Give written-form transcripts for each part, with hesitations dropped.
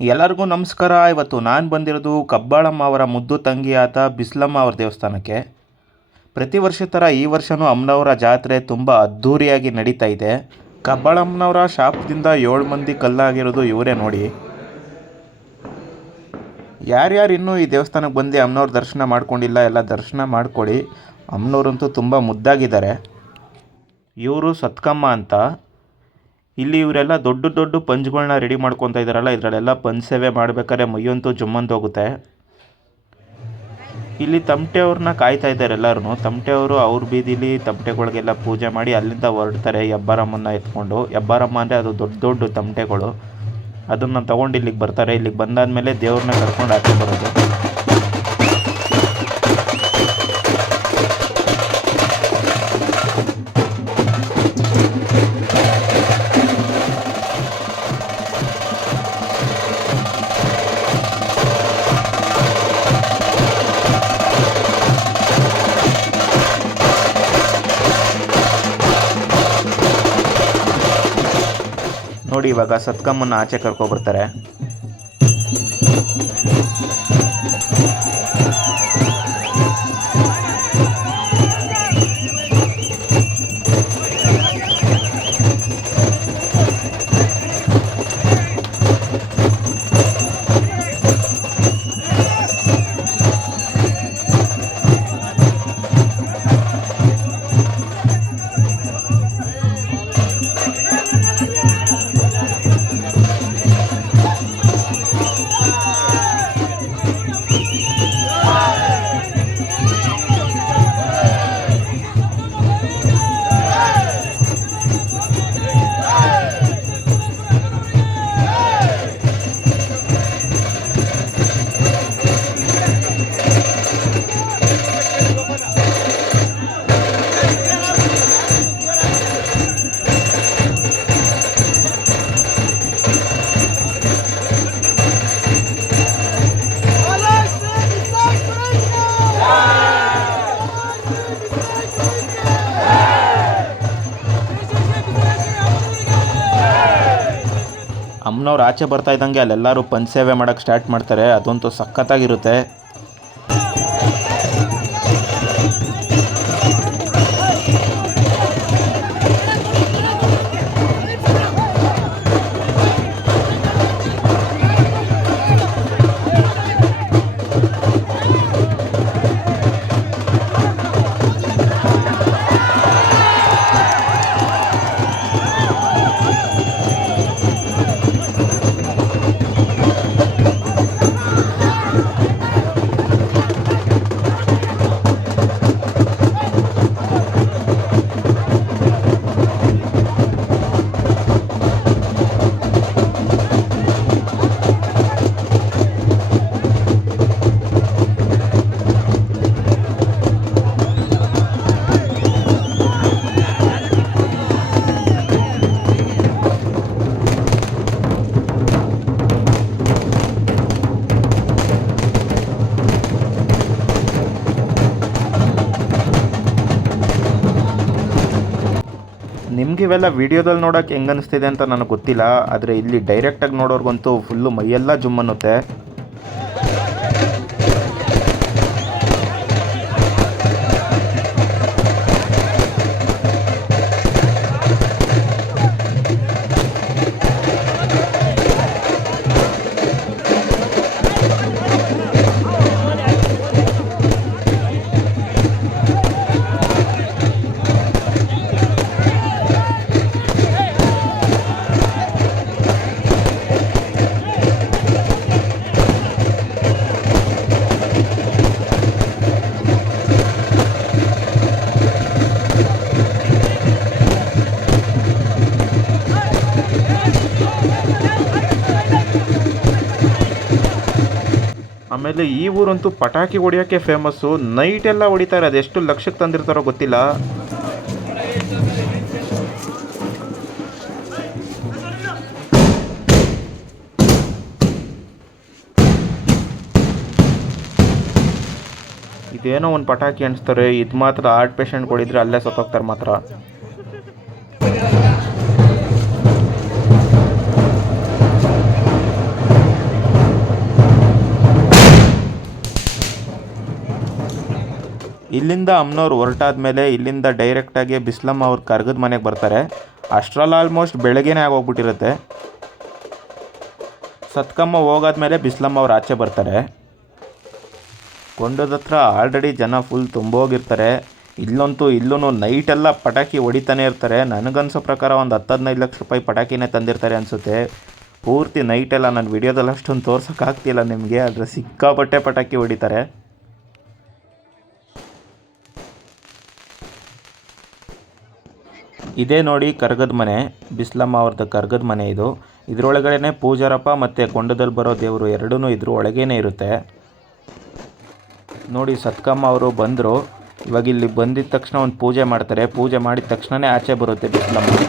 ಎಲ್ಲರಿಗೂ ನಮಸ್ಕಾರ. ಇವತ್ತು ನಾನು ಬಂದಿರೋದು ಕಬ್ಬಾಳಮ್ಮ ಅವರ ಮುದ್ದು ತಂಗಿಯಾದ ಬಿಸ್ಲಮ್ಮ ಅವ್ರ ದೇವಸ್ಥಾನಕ್ಕೆ. ಪ್ರತಿ ವರ್ಷದ ಥರ ಈ ವರ್ಷವೂ ಅಮ್ಮನವರ ಜಾತ್ರೆ ತುಂಬ ಅದ್ಧೂರಿಯಾಗಿ ನಡೀತಾ ಇದೆ. ಕಬ್ಬಾಳಮ್ಮನವರ ಶಾಪದಿಂದ 7 ಮಂದಿ ಕಲ್ಲಾಗಿರೋದು ಇವರೇ ನೋಡಿ. ಯಾರ್ಯಾರು ಇನ್ನೂ ಈ ದೇವಸ್ಥಾನಕ್ಕೆ ಬಂದು ಅಮ್ಮನವ್ರ ದರ್ಶನ ಮಾಡ್ಕೊಂಡಿಲ್ಲ ಎಲ್ಲ ದರ್ಶನ ಮಾಡ್ಕೊಳ್ಳಿ. ಅಮ್ಮನವ್ರಂತೂ ತುಂಬ ಮುದ್ದಾಗಿದ್ದಾರೆ. ಇವರು ಸತ್ಕಮ್ಮ ಅಂತ. ಇಲ್ಲಿ ಇವರೆಲ್ಲ ದೊಡ್ಡ ದೊಡ್ಡ ಪಂಜ್ಗಳನ್ನ ರೆಡಿ ಮಾಡ್ಕೊತಾ ಇದ್ದಾರಲ್ಲ, ಇದರಲ್ಲೆಲ್ಲ ಪಂಚ್ ಸೇವೆ ಮಾಡ್ಬೇಕಾದ್ರೆ ಮೈಯಂತೂ ಜುಮ್ಮಂತ ಹೋಗುತ್ತೆ. ಇಲ್ಲಿ ತಮಟೆ ಅವ್ರನ್ನ ಕಾಯ್ತಾ ಇದ್ದಾರೆ ಎಲ್ಲರೂ. ತಮಟೆ ಅವರು ಅವ್ರ ಬೀದಿಲಿ ತಮಟೆಗಳಿಗೆಲ್ಲ ಪೂಜೆ ಮಾಡಿ ಅಲ್ಲಿಂದ ಹೊರಡ್ತಾರೆ ಹೆಬ್ಬಾರಮ್ಮನ ಎತ್ಕೊಂಡು. ಹೆಬ್ಬಾರಮ್ಮ ಅಂದರೆ ಅದು ದೊಡ್ಡ ದೊಡ್ಡ ತಮಟೆಗಳು. ಅದನ್ನು ತೊಗೊಂಡು ಇಲ್ಲಿಗೆ ಬರ್ತಾರೆ. ಇಲ್ಲಿಗೆ ಬಂದಾದಮೇಲೆ ದೇವ್ರನ್ನ ಕರ್ಕೊಂಡು ಆಚೆ ಬರೋದು. ನೋಡಿ, ಇವಾಗ ಸತ್ಕಮ್ಮನ ಆಚೆ ಕರ್ಕೊಬರ್ತಾರೆ. ಅಮ್ಮನವ್ರು ಆಚೆ ಬರ್ತಾ ಇದ್ದಂಗೆ ಅಲ್ಲೆಲ್ಲರೂ ಪಂಚ್ ಸೇವೆ ಮಾಡೋಕ್ಕೆ ಸ್ಟಾರ್ಟ್ ಮಾಡ್ತಾರೆ. ಅದಂತೂ ಸಖತ್ತಾಗಿರುತ್ತೆ. ನಿಮ್ಗೆ ಇವೆಲ್ಲ ವೀಡಿಯೋದಲ್ಲಿ ನೋಡೋಕೆ ಹೆಂಗೆ ಅನಿಸ್ತಿದೆ ಅಂತ ನನಗೆ ಗೊತ್ತಿಲ್ಲ, ಆದರೆ ಇಲ್ಲಿ ಡೈರೆಕ್ಟಾಗಿ ನೋಡೋರ್ಗಂತೂ ಫುಲ್ಲು ಮೈಯೆಲ್ಲ ಜುಮ್ ಅನ್ನುತ್ತೆ. ಆಮೇಲೆ ಈ ಊರಂತೂ ಪಟಾಕಿ ಹೊಡಿಯೋಕ್ಕೆ ಫೇಮಸ್ಸು. ನೈಟೆಲ್ಲ ಹೊಡಿತಾರೆ. ಅದೆಷ್ಟು ಲಕ್ಷಕ್ಕೆ ತಂದಿರ್ತಾರೋ ಗೊತ್ತಿಲ್ಲ. ಇದೇನೋ ಒಂದು ಪಟಾಕಿ ಅನಿಸ್ತಾರೆ. ಇದು ಮಾತ್ರ ಹಾರ್ಟ್ ಪೇಷಂಟ್ ಹೊಡಿದ್ರೆ ಅಲ್ಲೇ ಸತ್ತೋಗ್ತಾರೆ ಮಾತ್ರ. ಇಲ್ಲಿಂದ ಅಮ್ಮನವ್ರು ಹೊರಟಾದ್ಮೇಲೆ ಇಲ್ಲಿಂದ ಡೈರೆಕ್ಟಾಗಿ ಬಿಸ್ಲಮ್ಮ ಅವ್ರ ಕರ್ಗದ ಮನೆಗೆ ಬರ್ತಾರೆ. ಅಷ್ಟರಲ್ಲಿ ಆಲ್ಮೋಸ್ಟ್ ಬೆಳಗ್ಗೆನೇ ಆಗೋಗ್ಬಿಟ್ಟಿರುತ್ತೆ. ಸತ್ಕಮ್ಮ ಹೋಗಾದ್ಮೇಲೆ ಬಿಸ್ಲಮ್ಮ ಅವ್ರು ಆಚೆ ಬರ್ತಾರೆ. ಕೊಂಡದ ಹತ್ರ ಆಲ್ರೆಡಿ ಜನ ಫುಲ್ ತುಂಬೋಗಿರ್ತಾರೆ. ಇಲ್ಲೂ ನೈಟೆಲ್ಲ ಪಟಾಕಿ ಹೊಡಿತಾನೆ ಇರ್ತಾರೆ. ನನಗನ್ಸೋ ಪ್ರಕಾರ ಒಂದು 10-15 ಲಕ್ಷ ರೂಪಾಯಿ ಪಟಾಕಿನೇ ತಂದಿರ್ತಾರೆ ಅನಿಸುತ್ತೆ. ಪೂರ್ತಿ ನೈಟೆಲ್ಲ ನಾನು ವಿಡಿಯೋದಲ್ಲಿ ಅಷ್ಟೊಂದು ತೋರ್ಸೋಕ್ಕಾಗ್ತಿಲ್ಲ ನಿಮಗೆ, ಆದರೆ ಸಿಕ್ಕಾಪಟ್ಟೆ ಪಟಾಕಿ ಹೊಡಿತಾರೆ. ಇದೇ ನೋಡಿ ಕರ್ಗದ ಮನೆ, ಬಿಸ್ಲಮ್ಮ ಅವ್ರದ್ದು ಕರ್ಗದ ಮನೆ ಇದು. ಇದರೊಳಗಡೆ ಪೂಜಾರಪ್ಪ ಮತ್ತು ಕೊಂಡದಲ್ಲಿ ಬರೋ ದೇವರು ಎರಡೂ ಇದ್ರ ಒಳಗೇ ಇರುತ್ತೆ. ನೋಡಿ ಸತ್ಕಮ್ಮ ಅವರು ಬಂದರು. ಇವಾಗ ಇಲ್ಲಿ ಬಂದಿದ್ದ ತಕ್ಷಣ ಒಂದು ಪೂಜೆ ಮಾಡ್ತಾರೆ. ಪೂಜೆ ಮಾಡಿದ ತಕ್ಷಣವೇ ಆಚೆ ಬರುತ್ತೆ ಬಿಸ್ಲಮ್ಮ.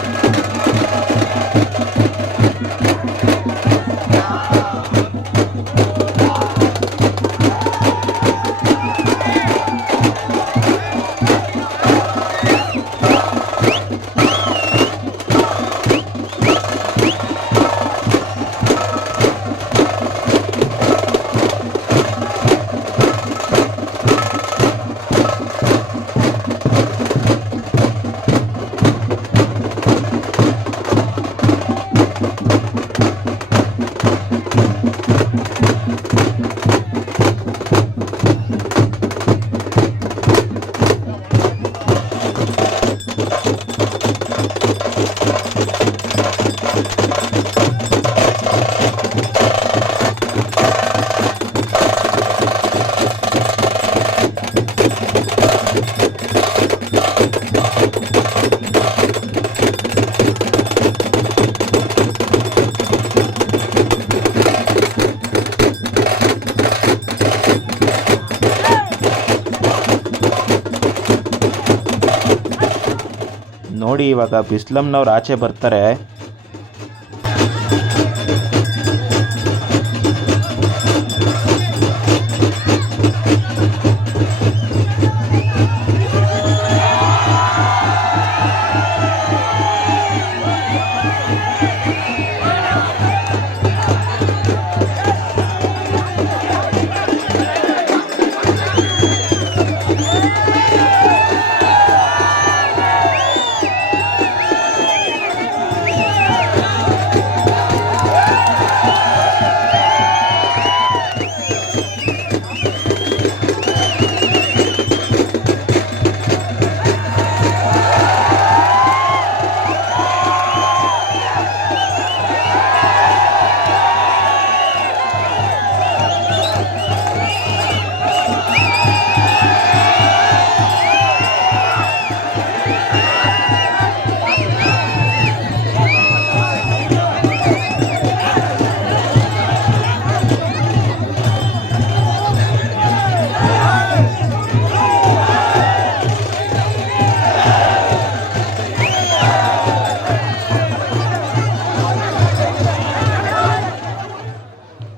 ನೋಡಿ ಇವಾಗ ಬಿಸ್ಲಮ್ಮನವ್ರು ಆಚೆ ಬರ್ತಾರೆ.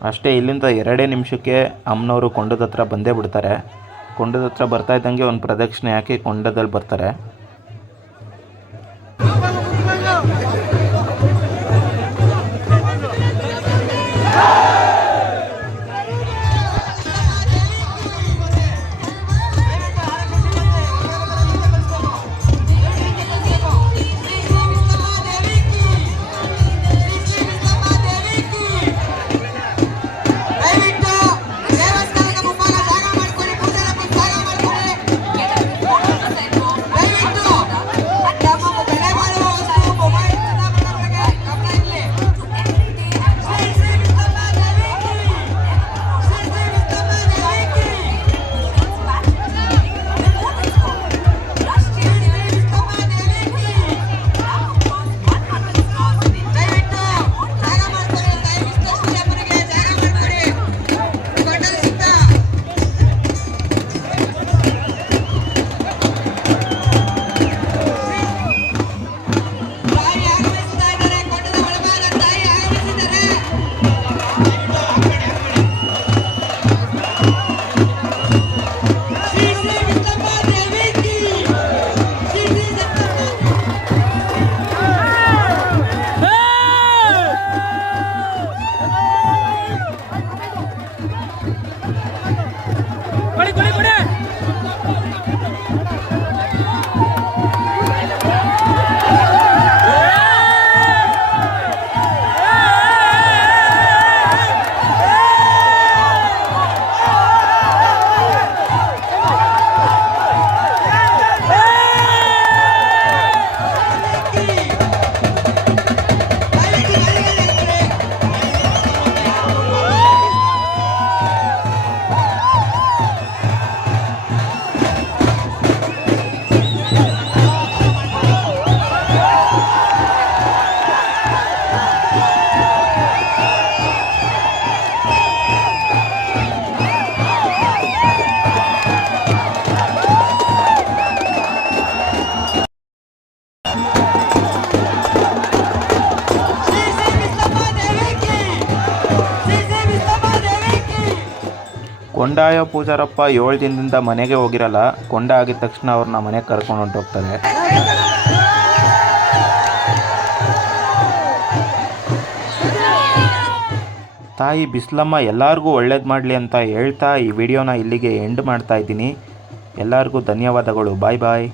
ಅಷ್ಟೇ, ಇಲ್ಲಿಂದ 2 ನಿಮಿಷಕ್ಕೆ ಅಮ್ಮನವರು ಕೊಂಡದ ಹತ್ರ ಬಂದೇ ಬಿಡ್ತಾರೆ. ಕೊಂಡದ ಹತ್ರ ಬರ್ತಾ ಇದ್ದಂಗೆ ಒಂದು ಪ್ರದಕ್ಷಿಣೆ ಹಾಕಿ ಕೊಂಡದಲ್ಲಿ ಬರ್ತಾರೆ. ದಯವಿಟ್ಟು ಕೊಂಡಾಯ ಪೂಜಾರಪ್ಪ 7 ದಿನದಿಂದ ಮನೆಗೆ ಹೋಗಿರಲ್ಲ. ಕೊಂಡ ಆಗಿದ ತಕ್ಷಣ ಅವ್ರನ್ನ ಮನೆಗೆ ಕರ್ಕೊಂಡು ಹೊಂಟೋಗ್ತಾರೆ. ತಾಯಿ ಬಿಸ್ಲಮ್ಮ ಎಲ್ಲರಿಗೂ ಒಳ್ಳೇದು ಮಾಡಲಿ ಅಂತ ಹೇಳ್ತಾ ಈ ವಿಡಿಯೋನ ಇಲ್ಲಿಗೆ ಎಂಡ್ ಮಾಡ್ತಾ ಇದ್ದೀನಿ. ಎಲ್ಲರಿಗೂ ಧನ್ಯವಾದಗಳು. ಬಾಯ್ ಬಾಯ್.